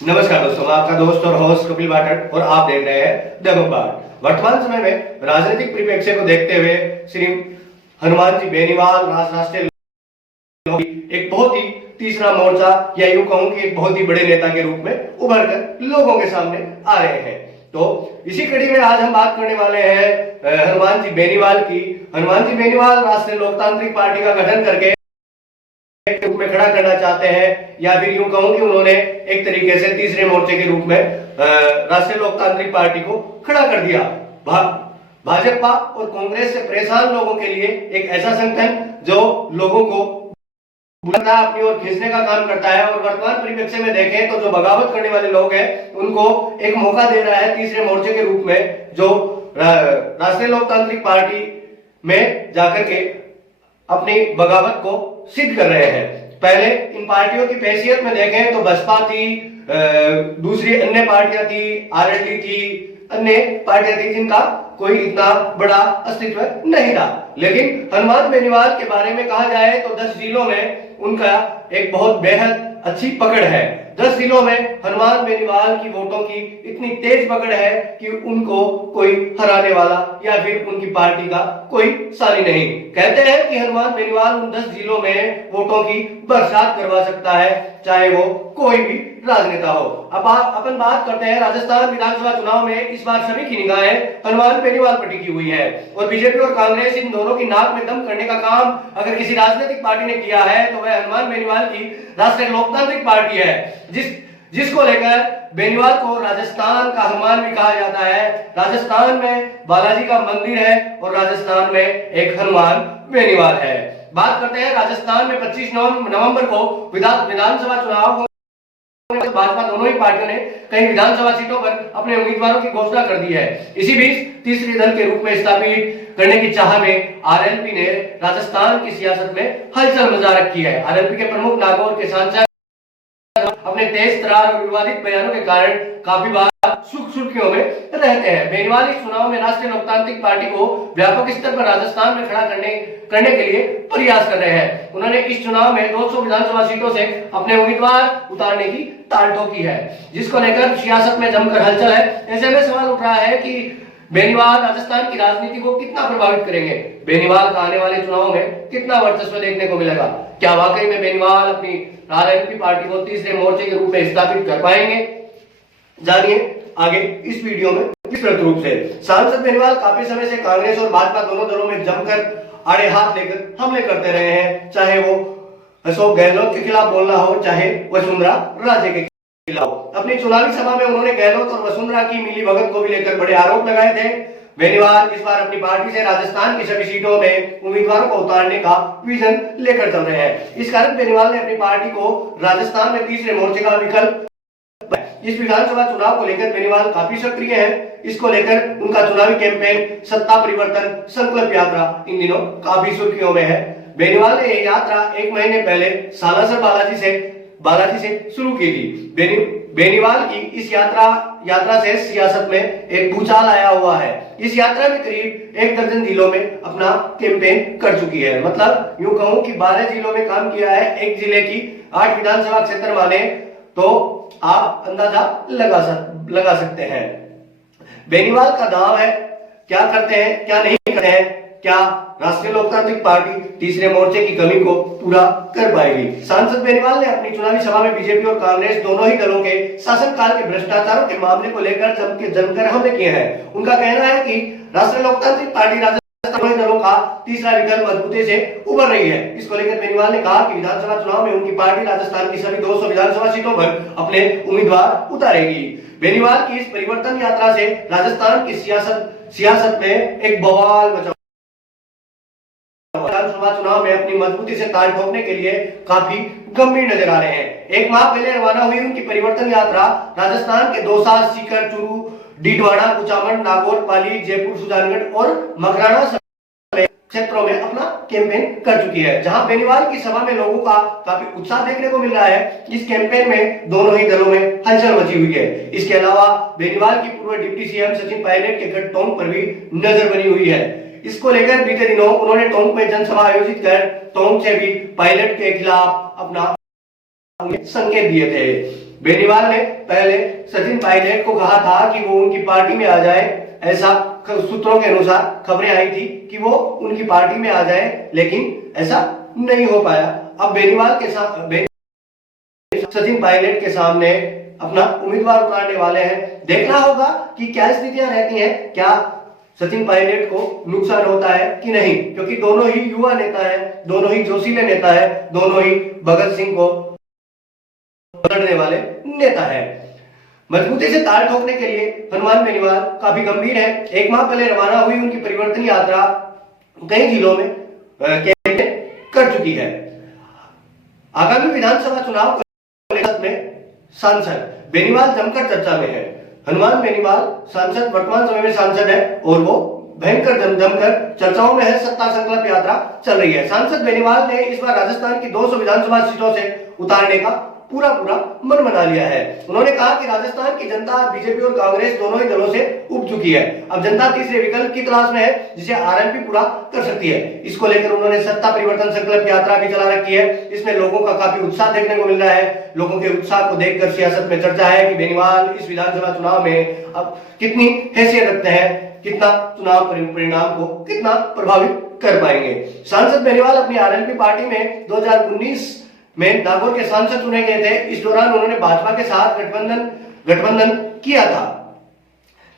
नमस्कार दोस्तों, मैं आपका दोस्त और होस्ट कपिल भाटक और आप देख रहे हैं द बम्बार्ड। वर्तमान समय में राजनीतिक परिप्रेक्ष्य को देखते हुए श्री हनुमान जी बेनीवाल राष्ट्रीय एक बहुत ही तीसरा मोर्चा या यूं कहूं कि एक बहुत ही बड़े नेता के रूप में उभर कर लोगों के सामने आ रहे हैं। तो इसी कड़ी में आज हम बात करने वाले हैं हनुमान जी बेनीवाल की। हनुमान जी बेनीवाल राष्ट्रीय लोकतांत्रिक पार्टी का गठन करके रूप में खड़ा करना चाहते हैं, या फिर यूं कहूं कि उन्होंने एक तरीके से तीसरे मोर्चे के रूप में राष्ट्रीय लोकतांत्रिक पार्टी को खड़ा कर दिया। भाजपा और कांग्रेस से परेशान लोगों के लिए एक ऐसा संगठन जो लोगों को अपनी ओर खींचने का काम करता है, और वर्तमान परिप्रेक्ष्य में देखें तो जो बगावत करने वाले लोग हैं उनको एक मौका दे रहा है तीसरे मोर्चे के रूप में, जो राष्ट्रीय लोकतांत्रिक पार्टी में जाकर के अपनी बगावत को सिद्ध कर रहे हैं। पहले इन पार्टियों की हैसियत में देखें तो बसपा थी, दूसरी अन्य पार्टियां थी, आरएलडी थी, अन्य पार्टियां थी जिनका कोई इतना बड़ा अस्तित्व नहीं था। लेकिन हनुमान बेनीवाल के बारे में कहा जाए तो 10 जिलों में उनका एक बहुत बेहद अच्छी पकड़ है। 10 जिलों में हनुमान बेनीवाल की वोटों की इतनी तेज पकड़ है कि उनको कोई हराने वाला या फिर उनकी पार्टी का कोई सानी नहीं। कहते हैं कि हनुमान बेनीवाल उन 10 जिलों में वोटों की बरसात करवा सकता है, चाहे वो कोई भी राजनेता हो। अब अपन बात करते हैं राजस्थान विधानसभा चुनाव में इस बार सभी की निगाहें हनुमान बेनीवाल पर टिकी हुई है, और बीजेपी और कांग्रेस इन दोनों की नाक में दम करने का काम अगर किसी राजनीतिक पार्टी ने किया है तो वह हनुमान बेनीवाल की राष्ट्रीय लोकतांत्रिक पार्टी है, जिसको लेकर बेनीवाल को राजस्थान का हनुमान भी कहा जाता है। राजस्थान में बालाजी का मंदिर है और राजस्थान में एक हनुमान बेनीवाल है। बात करते हैं राजस्थान में 25 नवंबर को विधानसभा चुनाव, भाजपा दोनों ही पार्टियों ने कई विधानसभा सीटों पर अपने उम्मीदवारों की घोषणा कर दी है। इसी बीच तीसरी दल के रूप में स्थापित करने की चाह में आरएलपी ने राजस्थान की सियासत में हलचल मचा रखी है। आरएलपी के प्रमुख नागौर के सांसद अपने तेज तरार और विवादित बयानों के कारण काफी बार सुर्खियों में रहते हैं। बेनीवाल इस चुनाव में राष्ट्रीय लोकतांत्रिक पार्टी को व्यापक स्तर पर राजस्थान में खड़ा करने के लिए प्रयास कर रहे हैं। उन्होंने इस चुनाव में 200 विधानसभा सीटों से अपने उम्मीदवार उतारने की ताल ठोकी है, जिसको लेकर सियासत में जमकर हलचल है। ऐसे में सवाल उठ रहा है कि बेनीवाल राजस्थान की राजनीति को कितना प्रभावित करेंगे, बेनीवाल का आने वाले चुनाव में कितना वर्चस्व देखने को मिलेगा, क्या वाकई में बेनीवाल अपनी आरएलपी पार्टी को तीसरे मोर्चे के रूप में स्थापित कर पाएंगे। जानिए आगे इस वीडियो में विस्तृत रूप से। सांसद बेनीवाल काफी समय से कांग्रेस और भाजपा दोनों दलों में जमकर आड़े हाथ लेकर हमले करते रहे हैं, चाहे वो अशोक गहलोत के खिलाफ बोलना हो, चाहे वसुंधरा राजे के खिलाफ। अपनी चुनावी सभा में उन्होंने गहलोत और वसुंधरा की मिलीभगत को भी लेकर बड़े आरोप लगाए थे। बेनीवाल इस बार अपनी पार्टी से राजस्थान की सभी सीटों में उम्मीदवारों को उतारने का विजन लेकर चल रहे हैं। इस कारण बेनीवाल ने अपनी पार्टी को राजस्थान में तीसरे मोर्चे का विकल्प, इस विधानसभा चुनाव को लेकर बेनीवाल काफी सक्रिय है। इसको लेकर उनका चुनावी कैंपेन सत्ता परिवर्तन संकल्प यात्रा इन दिनों काफी सुर्खियों में है। बेनीवाल ने यह यात्रा 1 महीने पहले सालासर बालाजी से शुरू की थी। बेनीवाल की इस यात्रा से सियासत में एक भूचाल आया हुआ है। इस यात्रा में करीब 1 दर्जन जिलों में अपना कैंपेन कर चुकी है। मतलब यूं कहूं कि 12 जिलों में काम किया है। एक जिले की 8 विधानसभा क्षेत्र माने तो आप अंदाजा लगा सकते हैं। बेनीवाल का दाव है, क्या करते हैं क्या नहीं करते हैं, क्या राष्ट्रीय लोकतांत्रिक पार्टी तीसरे मोर्चे की कमी को पूरा कर पाएगी। सांसद बेनीवाल ने अपनी चुनावी सभा में बीजेपी और कांग्रेस दोनों ही दलों के शासनकाल के भ्रष्टाचारों के मामले को लेकर जमकर हमले किए हैं। उनका कहना है कि राष्ट्रीय लोकतांत्रिक पार्टी राजस्थान दलों का तीसरा विकल्प मजबूती से उभर रही है। इसको लेकर बेनीवाल ने कहा कि विधानसभा चुनाव में उनकी पार्टी राजस्थान की सभी 200 विधानसभा सीटों पर अपने उम्मीदवार उतारेगी। बेनीवाल की इस परिवर्तन यात्रा से राजस्थान की सियासत में एक बवाल मचा। विधानसभा चुनाव में अपनी मजबूती से ताल ठोकने के लिए काफी गंभीर नजर आ रहे हैं। 1 माह पहले रवाना हुई उनकी परिवर्तन यात्रा राजस्थान के दौसा, सीकर, चूरू, डीडवाड़ा, कुचामन, नागौर, पाली, जयपुर, सुजानगढ़ और मकराना क्षेत्रों में अपना कैंपेन कर चुकी है, जहां बेनीवाल की सभा में लोगों का काफी उत्साह देखने को मिल रहा है। इस कैंपेन में दोनों ही दलों में हलचल मची हुई है। इसके अलावा बेनीवाल की पूर्व डिप्टी सीएम सचिन पायलट के गढ़ टोंक पर भी नजर बनी हुई है। इसको लेकर बीते दिनों उन्होंने टोंक में जनसभा आयोजित कर टोंक से भी पायलट के खिलाफ अपना संकेत दिए थे। बेनीवाल ने पहले सचिन पायलट को कहा था कि वो उनकी पार्टी में आ जाए, ऐसा सूत्रों के अनुसार खबरें आई थी कि वो उनकी पार्टी में आ जाए, लेकिन ऐसा नहीं हो पाया। अब बेनीवाल के साथ सचिन पायलट के सामने अपना उम्मीदवार उतारने वाले हैं। देखना होगा कि क्या स्थितियां रहती हैं, क्या सचिन पायलट को नुकसान होता है कि नहीं, क्योंकि दोनों ही युवा नेता है, दोनों ही जोशीले नेता है, दोनों ही भगत सिंह को पकड़ने वाले नेता है। मजबूती से ताल ठोकने के लिए हनुमान बेनीवाल काफी गंभीर है। एक माह पहले रवाना हुई उनकी परिवर्तन यात्रा कई जिलों में कर चुकी है। आगामी विधानसभा चुनाव में सांसद बेनीवाल जमकर चर्चा में है। हनुमान बेनीवाल सांसद वर्तमान समय में सांसद है और वो भयंकर जमकर चर्चाओं में है। सत्ता संकल्प यात्रा चल रही है। सांसद बेनीवाल ने इस बार राजस्थान की 200 विधानसभा सीटों से उतारने का पूरा मन बना लिया है। उन्होंने कहा कि राजस्थान की जनता बीजेपी और कांग्रेस दोनों ही दलों से उब चुकी है। अब जनता तीसरे विकल्प की तलाश में है जिसे आरएलपी पूरा कर सकती है। इसको लेकर उन्होंने सत्ता परिवर्तन संकल्प यात्रा भी चला रखी है। इसमें लोगों का काफी उत्साह देखने को मिल रहा है। लोगों के उत्साह को देखकर सियासत में चर्चा है कि बेनीवाल इस विधानसभा चुनाव में अब कितनी हैसियत रखते हैं, कितना चुनाव परिणाम को कितना प्रभावित कर पाएंगे। सांसद बेनीवाल अपनी आरएलपी पार्टी में 2019 में नागौर के सांसद चुने गए थे। इस दौरान उन्होंने भाजपा के साथ गठबंधन किया था,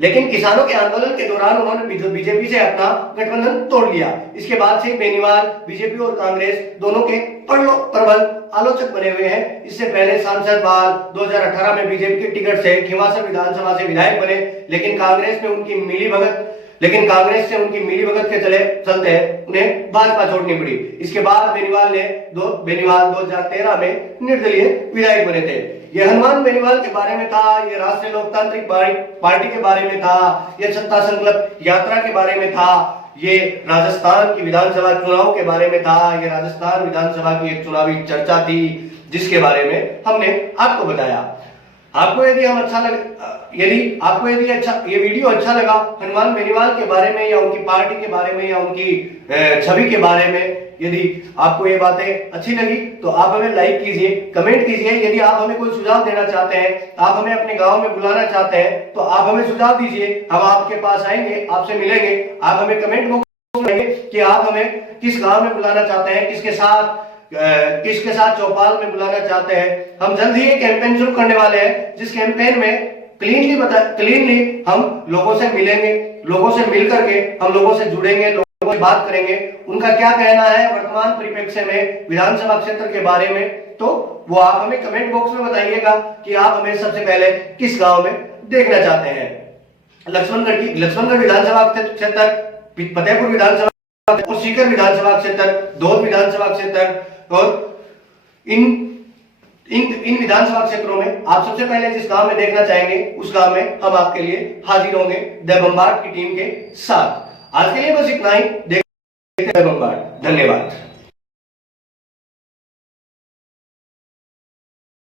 लेकिन किसानों के आंदोलन के दौरान उन्होंने बीजेपी से अपना गठबंधन तोड़ लिया। इसके बाद से बेनीवाल बीजेपी और कांग्रेस दोनों के प्रबल आलोचक बने हुए हैं। इससे पहले सांसद बाल 2018 में बीजेपी के टिकट से खींवासर विधानसभा से विधायक बने, लेकिन कांग्रेस से उनकी मिलीभगत के चलते उन्हें भाजपा छोड़नी पड़ी। इसके बाद बेनीवाल 2013 में निर्दलीय विधायक बने थे। यह हनुमान बेनीवाल के बारे में था, यह राष्ट्रीय लोकतांत्रिक पार्टी के बारे में था, यह सत्ता संकल्प यात्रा के बारे में था, ये राजस्थान की विधानसभा चुनाव के बारे में था, ये राजस्थान विधानसभा की एक चुनावी चर्चा थी जिसके बारे में हमने आपको बताया। आपको यदि ये वीडियो अच्छा लगा हनुमान बेनीवाल के बारे में या उनकी पार्टी के बारे में या उनकी छवि के बारे में, यदि आपको ये बातें अच्छी लगी तो आप हमें लाइक कीजिए, कमेंट कीजिए। यदि आप हमें कोई सुझाव देना चाहते हैं, आप हमें अपने गांव में बुलाना चाहते हैं, तो आप हमें सुझाव दीजिए। हम आपके पास आएंगे, आपसे मिलेंगे। आप हमें कमेंट बॉक्स में कि आप हमें किस गांव में बुलाना चाहते हैं, किसके साथ चौपाल में बुलाना चाहते हैं। हम जल्द ही एक कैंपेन शुरू करने वाले हैं, जिस कैंपेन में क्लीनली हम लोगों से मिलेंगे, लोगों से मिल करके हम लोगों से जुड़ेंगे, लोगों से बात करेंगे, उनका क्या कहना है वर्तमान परिप्रेक्ष्य में विधानसभा क्षेत्र के बारे में। तो वो आप हमें कमेंट बॉक्स में बताइएगा कि आप हमें सबसे पहले किस गांव में देखना चाहते हैं। लक्ष्मणगढ़ विधानसभा क्षेत्र, फतेहपुर विधानसभा और सीकर विधानसभा क्षेत्र, धौल विधानसभा क्षेत्र और इन विधानसभा क्षेत्रों में आप सबसे पहले जिस गांव में देखना चाहेंगे उस गांव में हम आपके लिए हाजिर होंगे द बम्बार्ड की टीम के साथ। आज के लिए बस इतना ही। देखते हैं द बम्बार्ड। धन्यवाद।